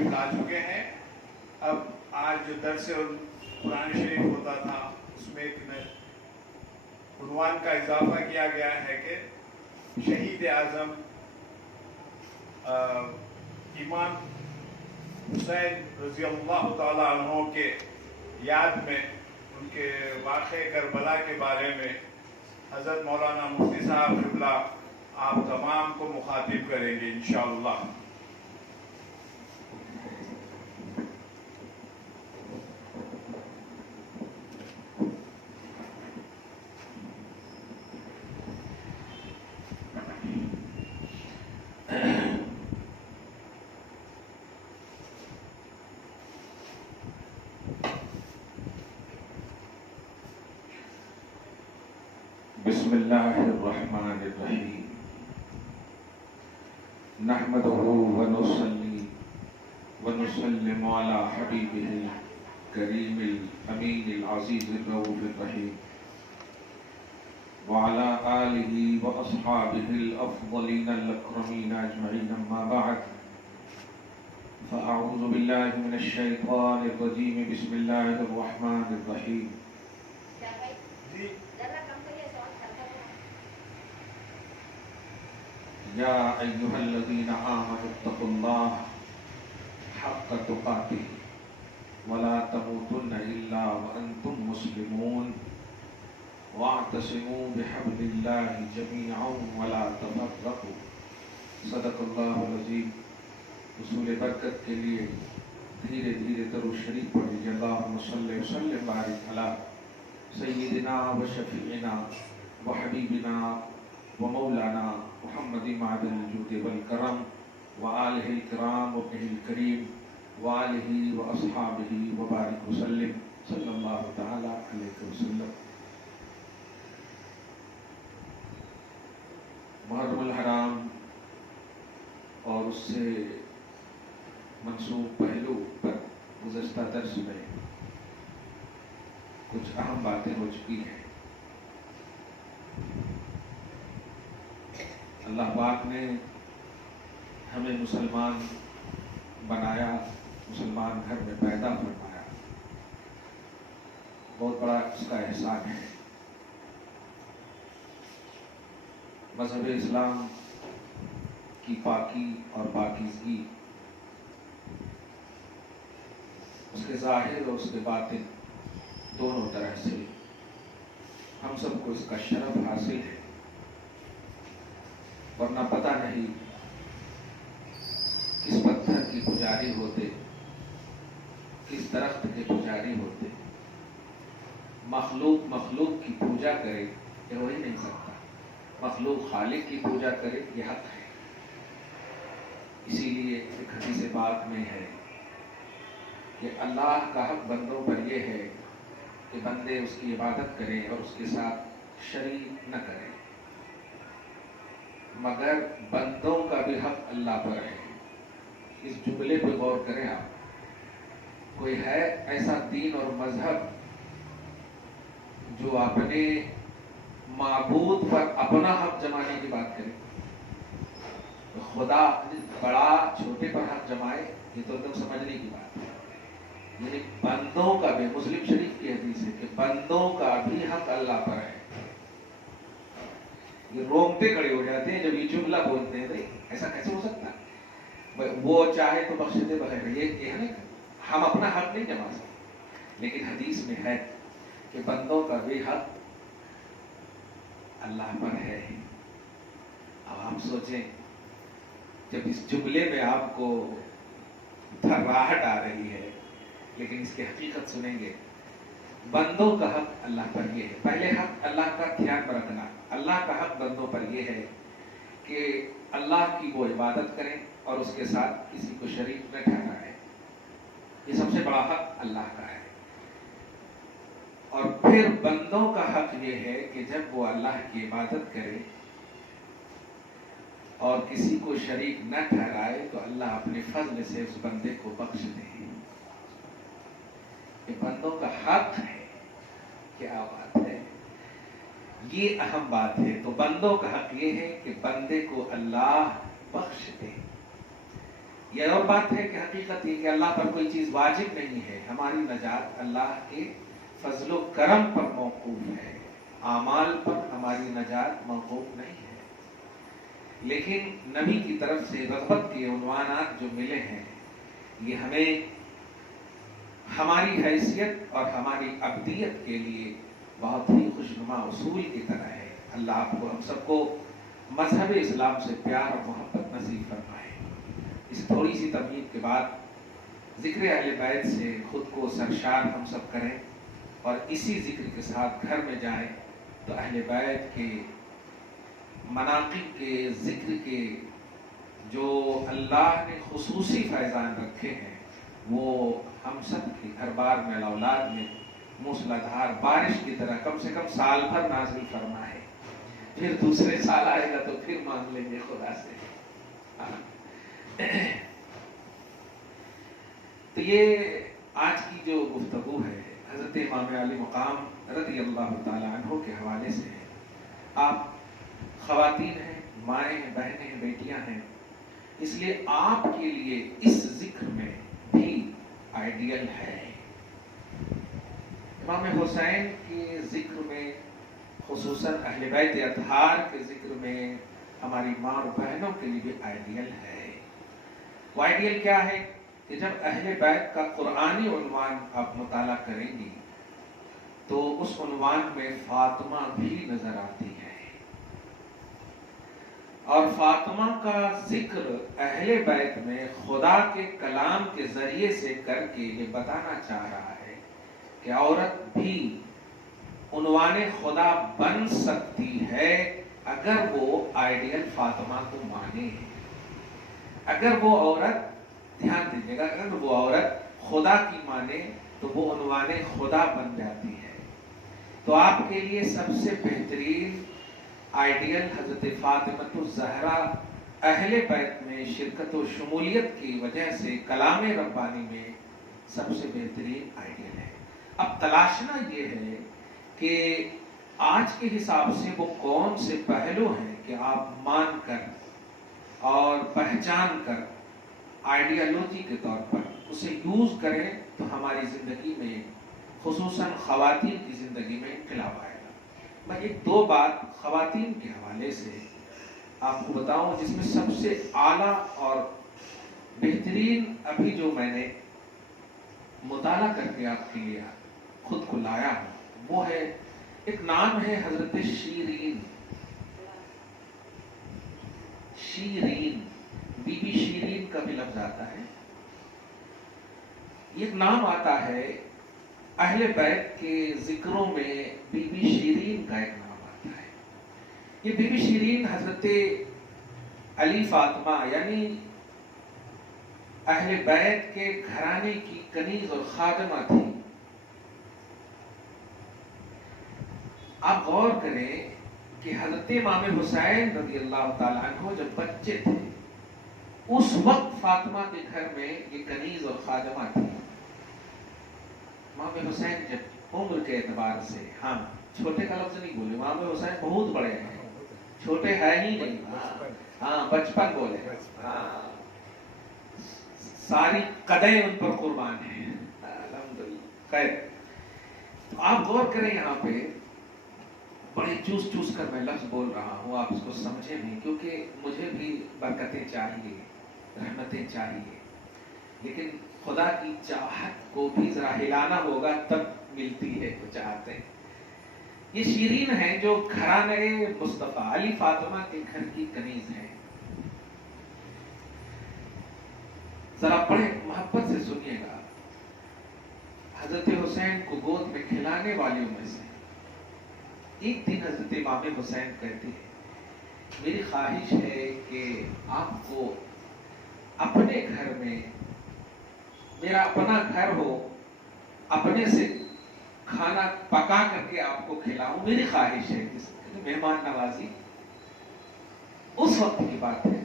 تشریف لا چکے ہیں. اب آج جو درس قرآن شریف ہوتا تھا اس میں ایک عنوان کا اضافہ کیا گیا ہے کہ شہید اعظم امام حسین رضی اللہ تعالیٰ عنہ کے یاد میں ان کے واقع کربلا کے بارے میں حضرت مولانا مفتی صاحب قبلہ آپ تمام کو مخاطب کریں گے انشاءاللہ. بسم اللہ الرحمن الرحیم نحمده ونصلی ونسلم علی حبیبہ الکریم الامین العزیز الرؤوف الرحیم وعلی آلہ واصحابہ الافضلین الاکرمین اجمعین اما بعد فاعوذ باللہ من الشیطان الرجیم بسم اللہ الرحمن الرحیم. یا ایہا الذین آمنوا اتقوا اللہ حق تقاتہ ولا تموتن الا وانتم مسلمون واعتصموا بحبل اللہ جميعا ولا تفرقوا. صدق اللہ العظیم. حصول برکت کے لیے دھیرے دھیرے درود شریف پڑھیے. اللہم صلی وسلم بارک علی سیدنا و شفیعنا و حبیبنا و مولانا محمد معدن الجود والکرم وآلہ الکرام وابنہ الکریم وآلہ واصحابہ وبارک وسلم صلی اللہ تعالی علیہ وسلم. محرم الحرام اور اس سے منسوب پہلو پر گزشتہ درس میں کچھ اہم باتیں ہو چکی ہیں. اللہ پاک نے ہمیں مسلمان بنایا، مسلمان گھر میں پیدا فرمایا، بہت بڑا اس کا احسان ہے. مذہب اسلام کی پاکی اور پاکیزگی، اس کے ظاہر اور اس کے باطن دونوں طرح سے ہم سب کو اس کا شرف حاصل ہے. ورنہ پتہ نہیں کس پتھر کی پجاری ہوتے، کس درخت کے پجاری ہوتے. مخلوق کی پوجا کرے یہ ہو ہی نہیں سکتا. مخلوق خالق کی پوجا کرے یہ حق ہے. اسی لیے ایک حدیث پاک میں ہے کہ اللہ کا حق بندوں پر یہ ہے کہ بندے اس کی عبادت کریں اور اس کے ساتھ شریک نہ کریں، مگر بندوں کا بھی حق اللہ پر ہے. اس جملے پہ غور کریں آپ. کوئی ہے ایسا دین اور مذہب جو اپنے معبود پر اپنا حق جمانے کی بات کرے؟ خدا بڑا چھوٹے پر حق جمائے یہ تو تم سمجھنے کی بات ہے. یعنی بندوں کا بھی، مسلم شریف کی حدیث ہے کہ بندوں کا بھی حق اللہ پر ہے. یہ رونگتے کھڑے ہو جاتے ہیں جب یہ جملہ بولتے ہیں. ایسا کیسے ہو سکتا ہے؟ وہ چاہے تو بخش دے بغیر، یہ ہے نا، ہم اپنا حق نہیں جما سکتے. لیکن حدیث میں ہے کہ بندوں کا بھی حق اللہ پر ہے. اب آپ سوچیں، جب اس جملے میں آپ کو دھراہٹ آ رہی ہے لیکن اس کی حقیقت سنیں گے. بندوں کا حق اللہ پر یہ ہے. پہلے حق اللہ کا دھیان میں رکھنا. اللہ کا حق بندوں پر یہ ہے کہ اللہ کی وہ عبادت کریں اور اس کے ساتھ کسی کو شریک نہ ٹھہرائیں. یہ سب سے بڑا حق اللہ کا ہے. اور پھر بندوں کا حق یہ ہے کہ جب وہ اللہ کی عبادت کرے اور کسی کو شریک نہ ٹھہرائے تو اللہ اپنے فضل سے اس بندے کو بخش دے. یہ بندوں کا حق ہے. کیا بات ہے، یہ اہم بات ہے. تو بندوں کا حق یہ ہے کہ بندے کو اللہ بخش دے. یہ اور بات ہے کہ حقیقت یہ کہ اللہ پر کوئی چیز واجب نہیں ہے. ہماری نجات اللہ کے فضل و کرم پر موقوف ہے، اعمال پر ہماری نجات موقوف نہیں ہے. لیکن نبی کی طرف سے رغبت کے عنوانات جو ملے ہیں یہ ہمیں ہماری حیثیت اور ہماری ابدیت کے لیے بہت ہی خوشنما اصول کی طرح ہے. اللہ آپ کو ہم سب کو مذہب اسلام سے پیار اور محبت نصیب فرمائے. اس تھوڑی سی تمہید کے بعد ذکر اہل بیت سے خود کو سرشار ہم سب کریں اور اسی ذکر کے ساتھ گھر میں جائیں تو اہل بیت کے مناقب کے ذکر کے جو اللہ نے خصوصی فیضان رکھے ہیں وہ ہم سب کے گھر بار میں اولاد میں موسلادھار بارش کی طرح کم سے کم سال بھر نازل فرمائے. پھر دوسرے سال آئے گا تو پھر مانگ لیں گے خدا سے. تو یہ آج کی جو گفتگو ہے حضرت امام علی مقام رضی اللہ تعالی عنہ کے حوالے سے ہے. آپ خواتین ہیں، مائیں ہیں، بہنیں ہیں، بیٹیاں ہیں، اس لیے آپ کے لیے اس ذکر میں بھی آئیڈیل ہے. امام حسین کے ذکر میں خصوصاً اہل بیت اطہار کے ذکر میں ہماری ماں اور بہنوں کے لیے بھی آئیڈیل ہے. وہ آئیڈیل کیا ہے کہ جب اہل بیت کا قرآنی عنوان آپ مطالعہ کریں گی تو اس عنوان میں فاطمہ بھی نظر آتی ہے، اور فاطمہ کا ذکر اہل بیت میں خدا کے کلام کے ذریعے سے کر کے یہ بتانا چاہ رہا ہے کہ عورت بھی عنوان خدا بن سکتی ہے اگر وہ آئیڈیل فاطمہ کو مانے. اگر وہ عورت، دھیان دیجیے گا، اگر وہ عورت خدا کی مانے تو وہ عنوان خدا بن جاتی ہے. تو آپ کے لیے سب سے بہترین آئیڈیل حضرت فاطمہ الزہرا اہل بیت میں شرکت و شمولیت کی وجہ سے کلام ربانی میں سب سے بہترین آئیڈیل ہے. اب تلاشنا یہ ہے کہ آج کے حساب سے وہ کون سے پہلو ہیں کہ آپ مان کر اور پہچان کر آئیڈیالوجی کے طور پر اسے یوز کریں تو ہماری زندگی میں خصوصاً خواتین کی زندگی میں انقلاب آئے گا. میں ایک دو بات خواتین کے حوالے سے آپ کو بتاؤں جس میں سب سے اعلیٰ اور بہترین ابھی جو میں نے مطالعہ کر کے آپ کے لیے خود کو لایا ہوں وہ ہے، ایک نام ہے حضرت شیرین. شیرین، بی بی شیرین کا بھی لفظ آتا ہے. یہ نام آتا ہے اہل بیت کے ذکروں میں، بی بی شیرین کا ایک نام آتا ہے. یہ بی بی شیرین حضرت علی فاطمہ یعنی اہل بیت کے گھرانے کی کنیز اور خادمہ تھی. آپ غور کریں کہ حضرت امام حسین رضی اللہ تعالیٰ عنہ جب بچے تھے اس وقت فاطمہ کے گھر میں یہ کنیز اور خادمہ تھی. امام حسین جب عمر کے اعتبار سے، ہاں چھوٹے کا لفظ نہیں بولے، امام حسین بہت بڑے ہیں، چھوٹے ہے ہی نہیں، ہاں بچپن بولے، ہاں ساری قدیں ان پر قربان ہیں الحمدللہ. خیر، تو آپ غور کریں یہاں پہ، بڑے چوس چوس کر میں لفظ بول رہا ہوں، آپ اس کو سمجھیں بھی کیونکہ مجھے بھی برکتیں چاہیے، رحمتیں چاہیے، لیکن خدا کی چاہت کو بھی ذرا ہلانا ہوگا تب ملتی ہے وہ چاہتے. یہ شیرین ہیں جو گھرانے مصطفیٰ علی فاطمہ کے گھر کی کنیز ہیں. ذرا بڑے محبت سے سنیے گا. حضرت حسین کو گود میں کھلانے والیوں میں سے ایک دن حضرت امام حسین کہتے ہیں میری خواہش ہے کہ آپ کو اپنے گھر میں، میرا اپنا گھر ہو، اپنے سے کھانا پکا کر کے آپ کو کھلاؤں، میری خواہش ہے. مہمان نوازی اس وقت کی بات ہے.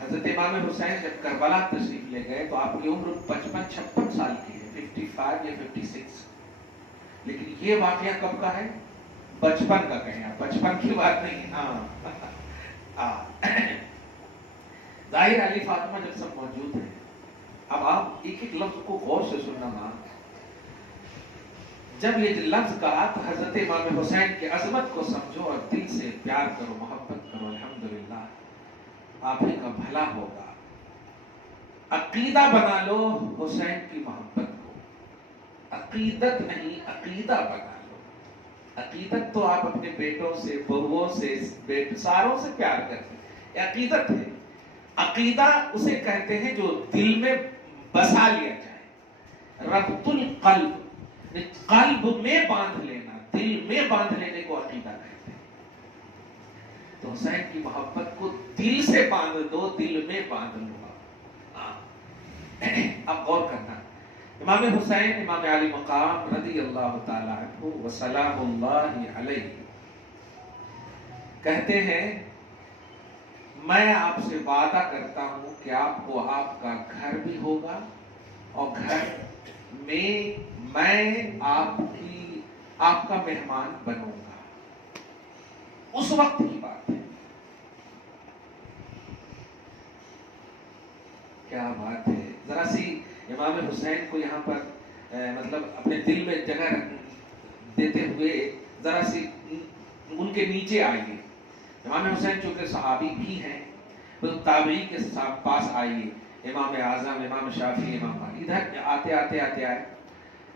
حضرت امام حسین جب کربلا تشریف لے گئے تو آپ کی عمر 55-56 سال کی ہے، 55 یا 56. لیکن یہ واقعہ کب کا ہے؟ بچپن کا کہیں، بچپن کی بات نہیں. ہاں ظاہر علی فاطمہ جب سب موجود ہیں، اب آپ ایک ایک لفظ کو غور سے سننا ماں. جب یہ لفظ کہا تو حضرت امام حسین کی عظمت کو سمجھو اور دل سے پیار کرو، محبت کرو. الحمدللہ آپ ہی کا بھلا ہوگا. عقیدہ بنا لو حسین کی محبت کو، عقیدت نہیں عقیدہ بنا لو. عقیدت تو آپ اپنے بیٹوں سے، بہوؤں سے، ساروں سے پیار کرتے ہیں، یہ عقیدت ہے. عقیدہ اسے کہتے ہیں جو دل میں بسا لیا جائے. ربط القلب، قلب میں باندھ لینا، دل میں باندھ لینے کو عقیدہ کہتے ہیں. تو حسین کی محبت کو دل سے باندھ دو، دل میں باندھ لو. اب غور کرنا، امام حسین امام علی مقام رضی اللہ تعالی عنہ وسلام اللہ علیہ کہتے ہیں میں آپ سے وعدہ کرتا ہوں کہ آپ کو آپ کا گھر بھی ہوگا اور گھر میں آپ کا مہمان بنوں گا. اس وقت کی بات ہے. کیا بات ہے. ذرا سی امام حسین کو یہاں پر مطلب اپنے دل میں جگہ دیتے ہوئے ذرا سی ان کے نیچے آئیے. امام حسین چونکہ صحابی بھی ہیں تو تابعی کے پاس آئیے. امام اعظم، امام شافعی، امام مالک ادھر آتے آتے آتے آئے.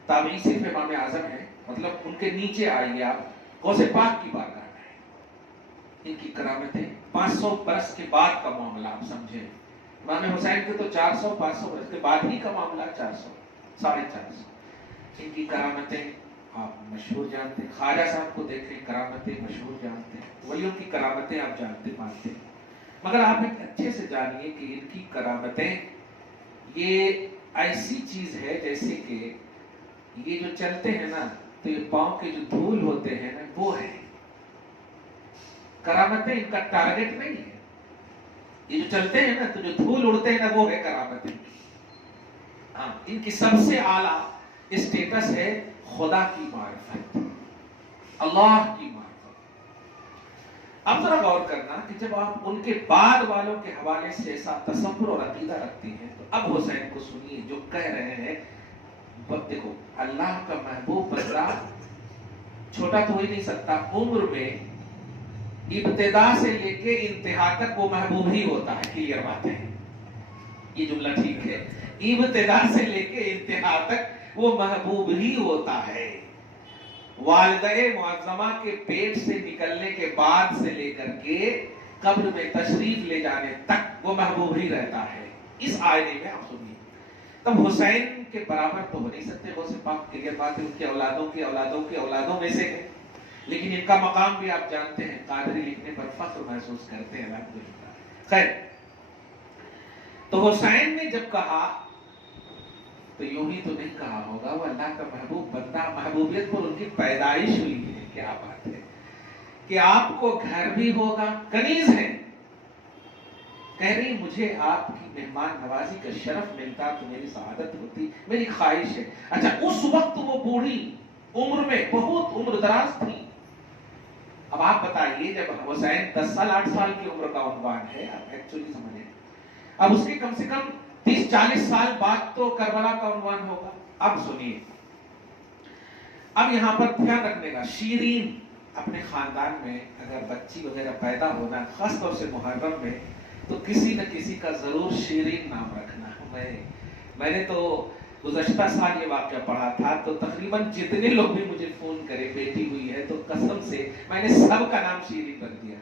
تابعی صرف امام اعظم ہے، مطلب ان کے نیچے آئیے آپ. غوث پاک کی بارگاہ میں ان کی کرامتیں 500 برس کے بعد کا معاملہ آپ سمجھیں. امام حسین کے تو 400-500 برس کے بعد ہی کا معاملہ، 400 450. ان کی کرامتیں آپ مشہور جانتے ہیں. خواجہ صاحب کو دیکھیں، کرامتیں مشہور جانتے ہیں. ولیوں کی کرامتیں آپ جانتے مانتے ہیں، مگر آپ ایک اچھے سے جانیے کہ ان کی کرامتیں یہ ایسی چیز ہے جیسے کہ یہ جو چلتے ہیں نا تو یہ پاؤں کے جو دھول ہوتے ہیں نا وہ ہے. کرامتیں ان کا ٹارگٹ نہیں ہے. یہ جو چلتے ہیں نا تو جو دھول اڑتے ہیں نا وہ ہے کرامتیں. ان کی سب سے اعلیٰ اسٹیٹس ہے خدا کی معرفت، اللہ کی معرفت. اب ذرا غور کرنا کہ جب آپ ان کے بعد والوں کے حوالے سے ایسا تصور اور عقیدہ رکھتے ہیں تو اب حسین کو سنیے جو کہہ رہے ہیں. دیکھو اللہ کا محبوب بندہ چھوٹا تو ہو ہی نہیں سکتا. عمر میں ابتدا سے لے کے انتہا تک وہ محبوب ہی ہوتا ہے. کلیئر بات ہے، یہ جملہ ٹھیک ہے. ابتدا سے لے کے انتہا تک وہ محبوب ہی ہوتا ہے. والدہ معظمہ کے پیٹ سے نکلنے کے بعد سے لے کر کے قبر میں تشریف لے جانے تک وہ محبوب ہی رہتا ہے. اس آئینے میں آپ سنیے. تب حسین کے برابر تو ہو نہیں سکتے. غوث پاک کلیئر بات ہے، ان کے اولادوں کے اولادوں کے اولادوں میں سے ہے، لیکن ان کا مقام بھی آپ جانتے ہیں. قادری لکھنے پر فخر محسوس کرتے ہیں الحمدللہ. خیر، تو حسین نے جب کہا تو یوں ہی تو نہیں کہا ہوگا، وہ اللہ کا محبوب بندہ، محبوبیت پر ان کی پیدائش ہوئی ہے. کیا بات ہے کہ آپ کو گھر بھی ہوگا. کنیز ہے، کہہ رہی مجھے آپ کی مہمان نوازی کا شرف ملتا تو میری سعادت ہوتی، میری خواہش ہے. اچھا اس وقت وہ بوڑھی عمر میں بہت عمر دراز تھی. اب آپ بتائیے جب حسین 10 سال 8 سال کی عمر کا عنوان ہے، آپ ایکچولی سمجھیں، اب اس کے کم سے کم 30-40 سال بعد تو کربلا کا عنوان ہوگا. اب سنیے، اب یہاں پر دھیان رکھنے کا، شیرین اپنے خاندان میں اگر بچی وغیرہ پیدا ہونا، خاص طور سے محرم میں، تو کسی نہ کسی کا ضرور شیرین نام رکھنا. میں نے تو گزشتہ سال یہ واقعہ پڑھا تھا تو تقریباً جتنے لوگ بھی مجھے فون کرے بیٹی ہوئی ہے تو قسم سے میں نے سب کا نام شیرین رکھ دیا.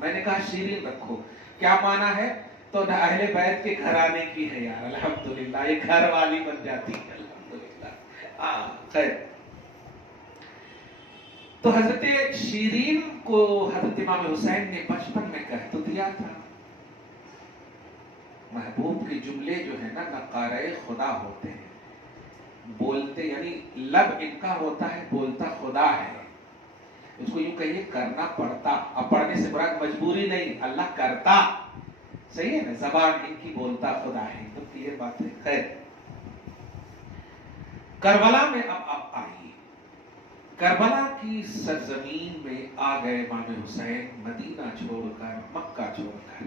میں نے کہا شیرین رکھو. کیا معنی ہے؟ تو اہل بیت کے گھرانے کی ہے یار. الحمدللہ یہ گھر والی بن جاتی ہے. الحمدللہ. خیر، تو حضرت شیرین کو حضرت امام حسین نے بچپن میں کہہ تو دیا تھا. محبوب کے جملے جو ہے نا نقارۂ خدا ہوتے ہیں. بولتے یعنی لب ان کا ہوتا ہے، بولتا خدا ہے. اس کو یوں کہیے کرنا پڑتا. اب پڑھنے سے مراد مجبوری نہیں، اللہ کرتا. صحیح ہے نا، زبان ان کی بولتا خدا ہے. تو یہ بات ہے. خیر، کربلا میں اب آپ آئیے. کربلا کی سرزمین میں آ گئے امام حسین، مدینہ چھوڑ کر، مکہ چھوڑ کر.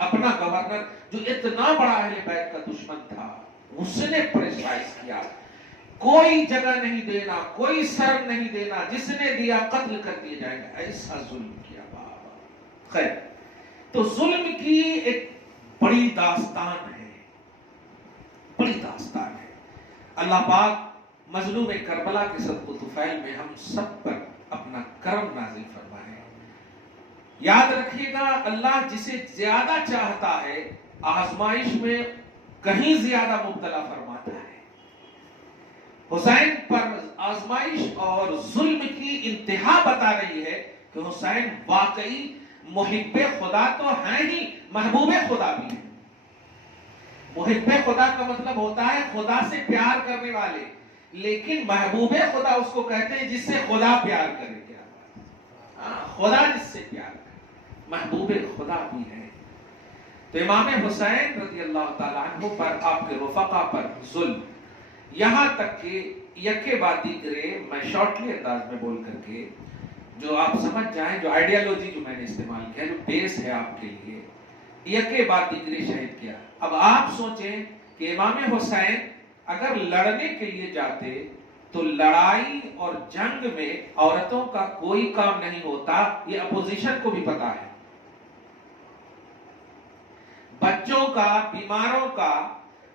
اپنا گورنر جو اتنا بڑا اہل بیت کا دشمن تھا اس نے پریشرائز کیا، کوئی جگہ نہیں دینا، کوئی سر نہیں دینا، جس نے دیا قتل کر دیے جائیں گے، ایسا ظلم کیا بابا۔ خیر، تو ظلم کی ایک بڑی داستان ہے، بڑی داستان ہے۔ اللہ پاک مظلوم کربلا کے صدق طفیل میں ہم سب پر اپنا کرم نازل فرمائے۔ یاد رکھیے گا، اللہ جسے زیادہ چاہتا ہے آزمائش میں کہیں زیادہ مبتلا فرماتا ہے۔ حسین پر آزمائش اور ظلم کی انتہا بتا رہی ہے کہ حسین واقعی محب خدا تو ہیں ہی، محبوب خدا بھی ہیں۔ محب خدا کا مطلب ہوتا ہے خدا سے پیار کرنے والے، لیکن محبوب خدا اس کو کہتے ہیں جس سے خدا پیار کرے۔ کیا بات، خدا جس سے پیار کرے، محبوب خدا بھی ہے۔ تو امام حسین رضی اللہ تعالیٰ عنہ پر، آپ کے رفقا پر ظلم، یہاں تک کہ یکے بعد دیگرے، میں شارٹلی انداز میں بول کر کے جو آپ سمجھ جائیں، جو آئیڈیالوجی جو میں نے استعمال کیا، جو بیس ہے آپ کے لیے، یکے بعد دیگرے شہید کیا۔ اب آپ سوچیں کہ امام حسین اگر لڑنے کے لیے جاتے تو لڑائی اور جنگ میں عورتوں کا کوئی کام نہیں ہوتا، یہ اپوزیشن کو بھی پتا ہے۔ بچوں کا، بیماروں کا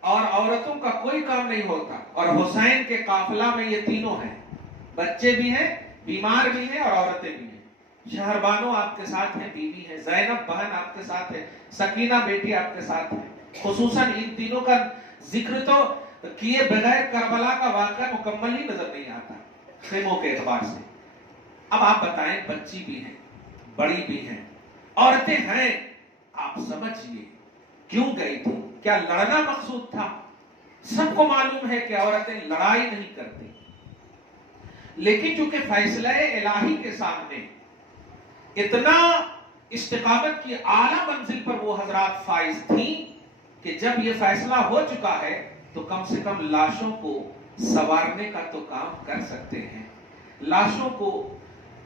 اور عورتوں کا کوئی کام نہیں ہوتا، اور حسین کے قافلہ میں یہ تینوں ہیں، بچے بھی ہیں، بیمار بھی ہیں اور عورتیں بھی ہیں۔ شہربانو آپ کے ساتھ ہیں، بیوی ہے، زینب بہن آپ کے ساتھ ہے، سکینہ بیٹی آپ کے ساتھ ہے۔ خصوصاً ان تینوں کا ذکر تو کیے بغیر کربلا کا واقعہ مکمل ہی نظر نہیں آتا خیموں کے اعتبار سے۔ اب آپ بتائیں، بچی بھی ہیں، بڑی بھی ہیں، عورتیں ہیں، آپ سمجھئے کیوں گئی تھی؟ کیا لڑنا مقصود تھا؟ سب کو معلوم ہے کہ عورتیں لڑائی نہیں کرتی، لیکن چونکہ فیصلہ الہی کے سامنے اتنا استقامت کی اعلیٰ منزل پر وہ حضرات فائز تھیں کہ جب یہ فیصلہ ہو چکا ہے تو کم سے کم لاشوں کو سوارنے کا تو کام کر سکتے ہیں، لاشوں کو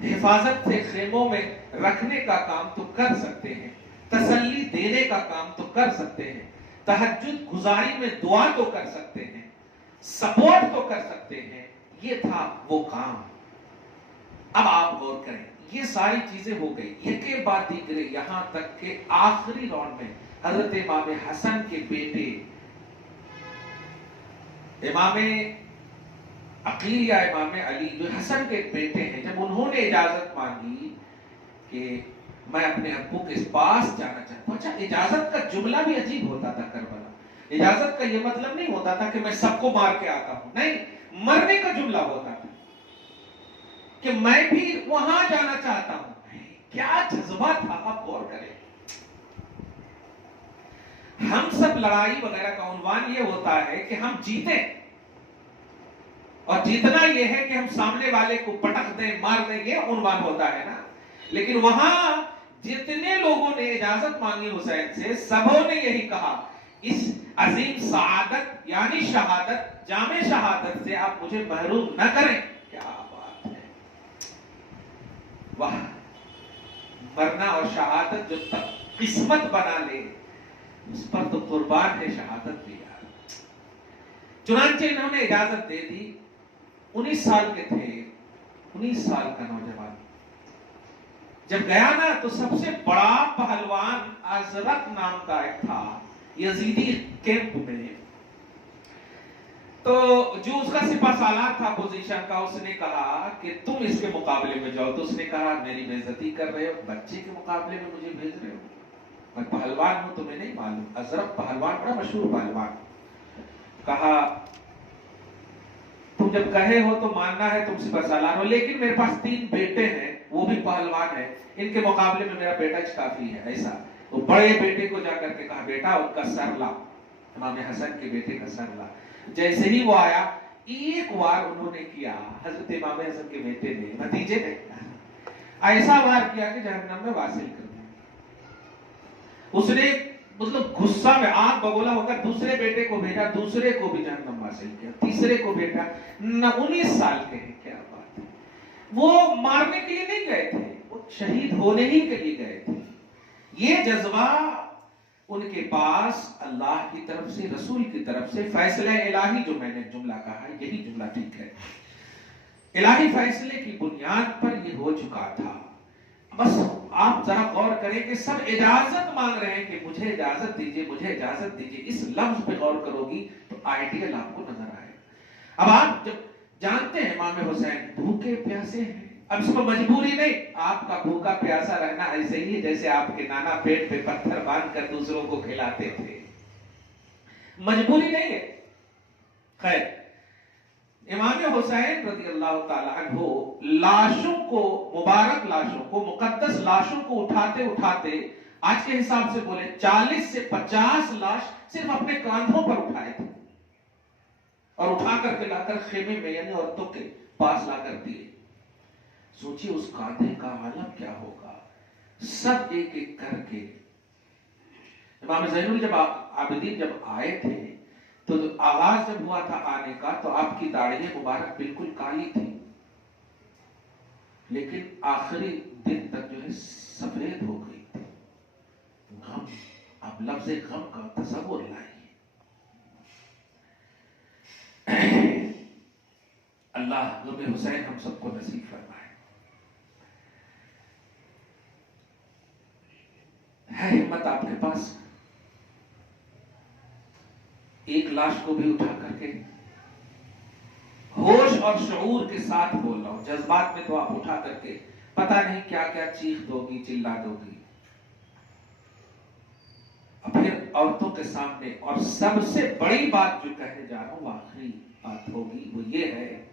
حفاظت سے خیموں میں رکھنے کا کام تو کر سکتے ہیں، تسلی دینے کا کام تو کر سکتے ہیں، تہجد گزاری میں دعا تو کر سکتے ہیں، سپورٹ تو کر سکتے ہیں۔ یہ تھا وہ کام۔ اب آپ غور کریں، یہ ساری چیزیں ہو گئی، یکے بعد دیگرے، یہاں تک کہ آخری راؤنڈ میں حضرت امام حسن کے بیٹے امام عقیل یا امام علی جو حسن کے بیٹے ہیں، جب انہوں نے اجازت مانگی کہ میں اپنے ابو کے پاس جانا چاہتا ہوں۔ اچھا، اجازت کا جملہ بھی عجیب ہوتا تھا کربلا۔ اجازت کا یہ مطلب نہیں ہوتا تھا کہ میں سب کو مار کے آتا ہوں، نہیں، مرنے کا جملہ ہوتا تھا کہ میں بھی وہاں جانا چاہتا ہوں۔ کیا جذبہ تھا، آپ غور کریں۔ ہم سب لڑائی وغیرہ کا عنوان یہ ہوتا ہے کہ ہم جیتیں، اور جیتنا یہ ہے کہ ہم سامنے والے کو پٹک دیں، مار دیں، یہ عنوان ہوتا ہے نا۔ لیکن وہاں جتنے لوگوں نے اجازت مانگی حسین سے، سبوں نے یہی کہا، اس عظیم سعادت یعنی شہادت، جامع شہادت سے آپ مجھے محروم نہ کریں۔ کیا بات ہے، واہ! مرنا اور شہادت جو قسمت بنا لے، اس پر تو قربان ہے شہادت بھی یار۔ چنانچہ انہوں نے اجازت دے دی۔ 19 سال کے تھے، 19 سال کا نوجوان جب گیا نا، تو سب سے بڑا پہلوان ازرق نام کا ایک تھا یزیدی کیمپ میں، تو جو اس کا سپہ سالار تھا پوزیشن کا، اس نے کہا کہ تم اس کے مقابلے میں جاؤ۔ تو اس نے کہا میری بے عزتی کر رہے ہو، بچے کے مقابلے میں مجھے بھیج رہے ہو، میں پہلوان ہوں، تمہیں نہیں معلوم۔ ازرق پہلوان، بڑا مشہور پہلوان، کہا تم جب کہے ہو تو ماننا ہے، تم سپہ سالار ہو، لیکن میرے پاس 3 بیٹے ہیں، وہ بھی پہلوان ہیں، ان کے مقابلے میں میرا بیٹا کافی ہے۔ ایسا وہ بڑے بیٹے کو جا کر کے کہا، بیٹا ان کا سر لا، امام حسن کے بیٹے کا سر لا۔ جیسے ہی وہ آیا، ایک وار انہوں نے کیا، حضرت امام حسن کے بیٹے نے، بھتیجے نے ایسا وار کیا کہ جہنم میں واصل کر دیا۔ اس نے مطلب غصہ میں آگ بگولا ہو کر دوسرے بیٹے کو بھیجا، دوسرے کو بھی جہنم واصل کیا، تیسرے کو بھیجا۔ 19 سال کے ہیں، کیا بات ہے۔ وہ مارنے کے لیے نہیں گئے تھے، وہ شہید ہونے ہی کے لیے گئے تھے۔ یہ جذبہ ان کے پاس اللہ کی طرف سے، رسول کی طرف سے فیصلہ الہی، جو میں نے جملہ کہا یہی جملہ ٹھیک ہے، الہی فیصلے کی بنیاد پر یہ ہو چکا تھا. بس آپ ذرا غور کریں کہ سب اجازت مانگ رہے ہیں کہ مجھے اجازت دیجئے، مجھے اجازت دیجئے. اس لفظ پہ غور کرو گی تو آئیڈیل آپ کو نظر آئے. اب آپ جب جانتے ہیں امام حسین بھوکے پیاسے ہیں، اب اس کو مجبوری نہیں، آپ کا بھوکا پیاسا رہنا ایسے ہی ہے جیسے آپ کے نانا پیٹ پہ پتھر باندھ کر دوسروں کو کھلاتے تھے، مجبوری نہیں ہے. خیر، امام حسین رضی اللہ تعالیٰ عنہ لاشوں کو، مبارک لاشوں کو، مقدس لاشوں کو اٹھاتے اٹھاتے، آج کے حساب سے بولے 40 سے 50 لاش صرف اپنے کاندھوں پر اٹھائے تھے، اور اٹھا کر کے لا کر خیمے میں یعنی عورتوں کے پاس لا کر دیے. سوچیے اس کاندھے کا عالم کیا ہوگا. سب ایک ایک کر کے امام زین العابدین جب آئے تھے تو آغاز جب ہوا تھا آنے کا تو آپ کی داڑھی مبارک بالکل کالی تھی، لیکن آخری دن تک جو ہے سفید ہو گئی تھی. غم، اب لفظ غم کا تصور لائیے. اللہ غم حسین ہم سب کو نصیب فرمائے. ہے ہمت آپ کے پاس، ایک لاش کو بھی اٹھا کر کے ہوش اور شعور کے ساتھ بول رہا ہوں، جذبات میں تو آپ اٹھا کر کے پتہ نہیں کیا کیا چیخ دو گی، چلا دو گی. اور پھر عورتوں کے سامنے، اور سب سے بڑی بات جو کہنے جا رہا ہوں آخری بات ہوگی، وہ یہ ہے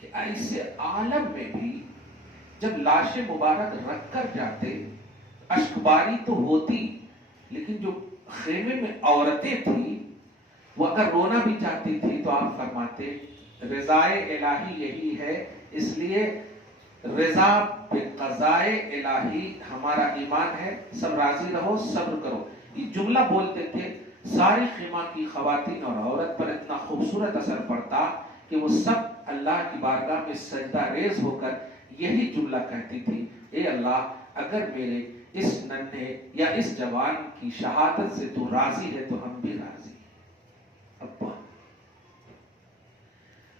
کہ ایسے عالم میں بھی جب لاشیں مبارک رکھ کر جاتے، اشکباری تو ہوتی، لیکن جو خیمے میں عورتیں تھیں وہ اگر رونا بھی چاہتی تھی تو آپ فرماتے رضائے الہی یہی ہے، اس لیے رضا بقضائے الہی ہمارا ایمان ہے، سب راضی رہو، صبر کرو. یہ جملہ بولتے تھے، ساری خیمہ کی خواتین اور عورت پر اتنا خوبصورت اثر پڑتا کہ وہ سب اللہ کی بارگاہ میں سجدہ ریز ہو کر یہی جملہ کہتی تھی، اے اللہ اگر میرے اس ننھے یا اس جوان کی شہادت سے تو راضی ہے تو ہم بھی راضی ہیں. ابا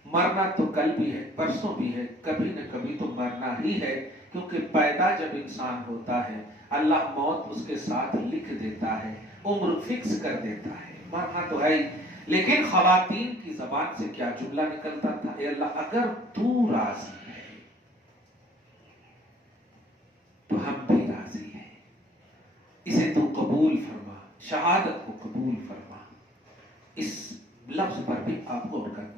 مرنا تو کل بھی ہے، پرسوں بھی ہے، کبھی نہ کبھی تو مرنا ہی ہے، کیونکہ پیدا جب انسان ہوتا ہے اللہ موت اس کے ساتھ لکھ دیتا ہے، عمر فکس کر دیتا ہے، مرنا تو ہے ہی. لیکن خواتین کی زبان سے کیا جملہ نکلتا تھا، اے اللہ اگر تو راضی ہے تو ہم بھی راضی ہیں، اسے تو قبول فرما، شہادت کو قبول فرما. اس لفظ پر بھی آپ غور کرنا.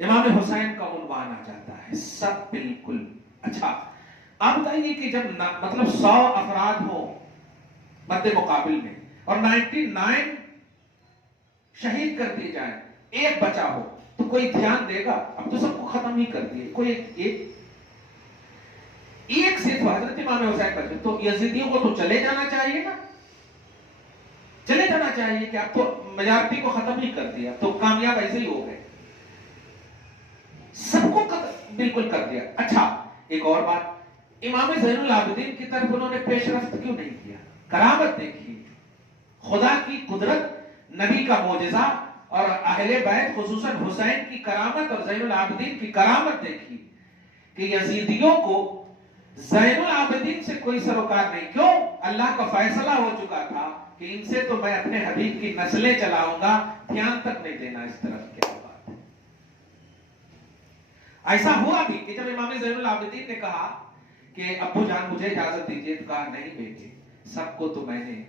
امام حسین کا عنوان آ جاتا ہے، سب بالکل. اچھا آپ بتائیے کہ جب مطلب 100 افراد ہوں مد مقابل میں اور 99 شہید کر دیے جائیں، ایک بچا ہو تو کوئی دھیان دے گا؟ اب تو سب کو ختم ہی کر دیے، کوئی ایک صرف حضرت امام حسین بچے تو یزیدیوں کو تو چلے جانا چاہیے نا، چلے جانا چاہیے کہ اب تو میجارٹی کو ختم ہی کر دیا تو کامیاب ایسے ہی ہو گئے، سب کو بالکل کر دیا. اچھا ایک اور بات، امام زین العابدین کی طرف انہوں نے پیش رفت کیوں نہیں کیا؟ کرامت دیکھیے، خدا کی قدرت، نبی کا معجزہ اور اہل بیت خصوصاً حسین کی کرامت اور زین العابدین کی کرامت دیکھیے کہ یزیدیوں کو زین العابدین سے کوئی سروکار نہیں. کیوں؟ اللہ کا فیصلہ ہو چکا تھا کہ ان سے تو میں اپنے حبیب کی نسلیں چلاؤں گا، دھیان تک نہیں دینا اس طرف. کیا بات ہے. ایسا ہوا بھی کہ جب امام زین العابدین نے کہا کہ ابو جان مجھے اجازت دیجیے، تو کہا نہیں بیٹے، سب کو تو میں نے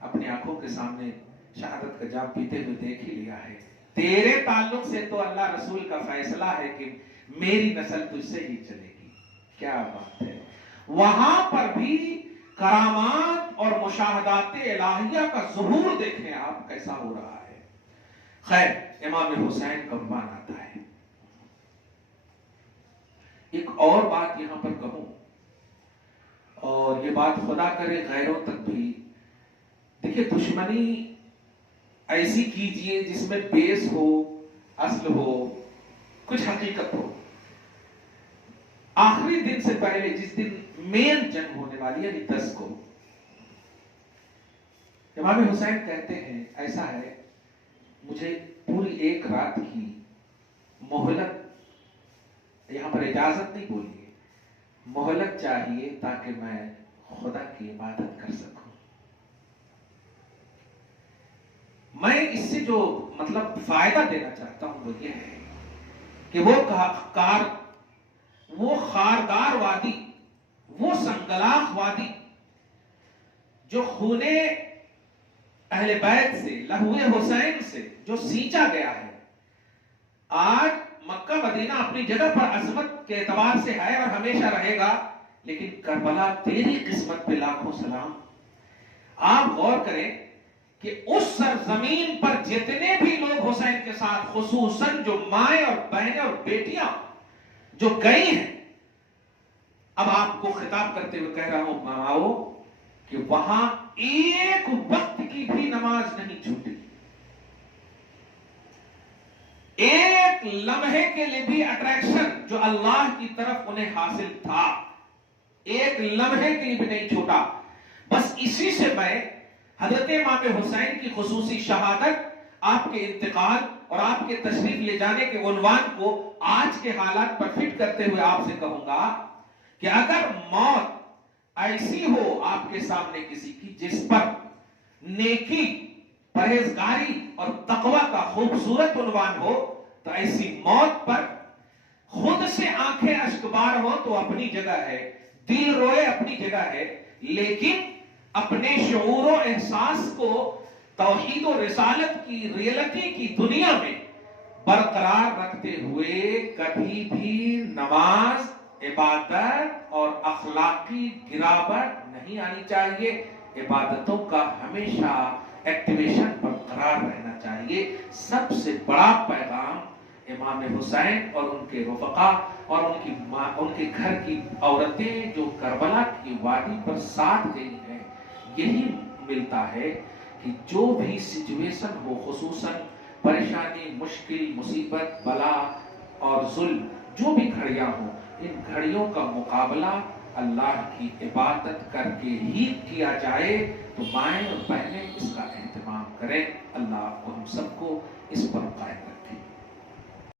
اپنی آنکھوں کے سامنے شہادت کا جام پیتے ہوئے دیکھ ہی لیا ہے، تیرے تعلق سے تو اللہ رسول کا فیصلہ ہے کہ میری نسل تجھ سے ہی چلے گی. کیا بات ہے. وہاں پر بھی کرامات اور مشاہدات الہیہ کا ظہور دیکھیں آپ کیسا ہو رہا ہے. خیر امام حسین کا عنوان آتا ہے. ایک اور بات یہاں پر کہوں، اور یہ بات خدا کرے غیروں تک بھی، دیکھیں دشمنی ایسی کیجئے جس میں بیس ہو، اصل ہو، کچھ حقیقت ہو. آخری دن سے پہلے جس دن مین جنگ ہونے والی یعنی 10 کو، امام حسین کہتے ہیں ایسا ہے مجھے پوری ایک رات کی مہلت، یہاں پر اجازت نہیں بولیے، مہلت چاہیے تاکہ میں خدا کی عبادت کر سکوں۔ میں اس سے جو مطلب فائدہ دینا چاہتا ہوں وہ یہ ہے کہ وہ خارگار وادی، وہ سنگلاخ وادی جو خون اہل بیت سے، لہو حسین سے جو سینچا گیا ہے، آج مکہ مدینہ اپنی جگہ پر عظمت کے اعتبار سے ہے اور ہمیشہ رہے گا، لیکن کربلا تیری قسمت پہ لاکھوں سلام۔ آپ غور کریں کہ اس سرزمین پر جتنے بھی لوگ حسین کے ساتھ، خصوصاً جو مائیں اور بہنیں اور بیٹیاں جو گئی ہیں، اب آپ کو خطاب کرتے ہوئے کہہ رہا ہوں ماؤ کہ وہاں ایک وقت کی بھی نماز نہیں چھوٹی، ایک لمحے کے لیے بھی اٹریکشن جو اللہ کی طرف انہیں حاصل تھا، ایک لمحے کے لیے بھی نہیں چھوٹا۔ بس اسی سے میں حضرت امام حسین کی خصوصی شہادت، آپ کے انتقال اور آپ کے تشریف لے جانے کے عنوان کو آج کے حالات پر فٹ کرتے ہوئے آپ سے کہوں گا کہ اگر موت ایسی ہو آپ کے سامنے کسی کی جس پر نیکی، پرہیزگاری اور تقوی کا خوبصورت عنوان ہو، تو ایسی موت پر خود سے آنکھیں اشکبار ہو تو اپنی جگہ ہے، دل روئے اپنی جگہ ہے، لیکن اپنے شعور و احساس کو توحید و رسالت کی ریئلٹی کی دنیا میں برقرار رکھتے ہوئے کبھی بھی نماز، عبادت اور اخلاقی گراوٹ نہیں آنی چاہیے۔ عبادتوں کا ہمیشہ ایکٹیویشن برقرار رہنا چاہیے۔ سب سے بڑا پیغام امام حسین اور ان کے رفقا اور ان کے گھر کی عورتیں جو کربلا کی وادی پر ساتھ گئی ہیں، یہی ملتا ہے کہ جو بھی سچویشن ہو، خصوصاً پریشانی، مشکل، مصیبت، بلا اور ظلم، جو بھی گھڑیاں ہوں، ان گھڑیوں کا مقابلہ اللہ کی عبادت کر کے ہی کیا جائے۔ تو مائیں اور بہنیں اس کا اہتمام کریں۔ اللہ کو ہم سب کو اس پر قائم رکھے۔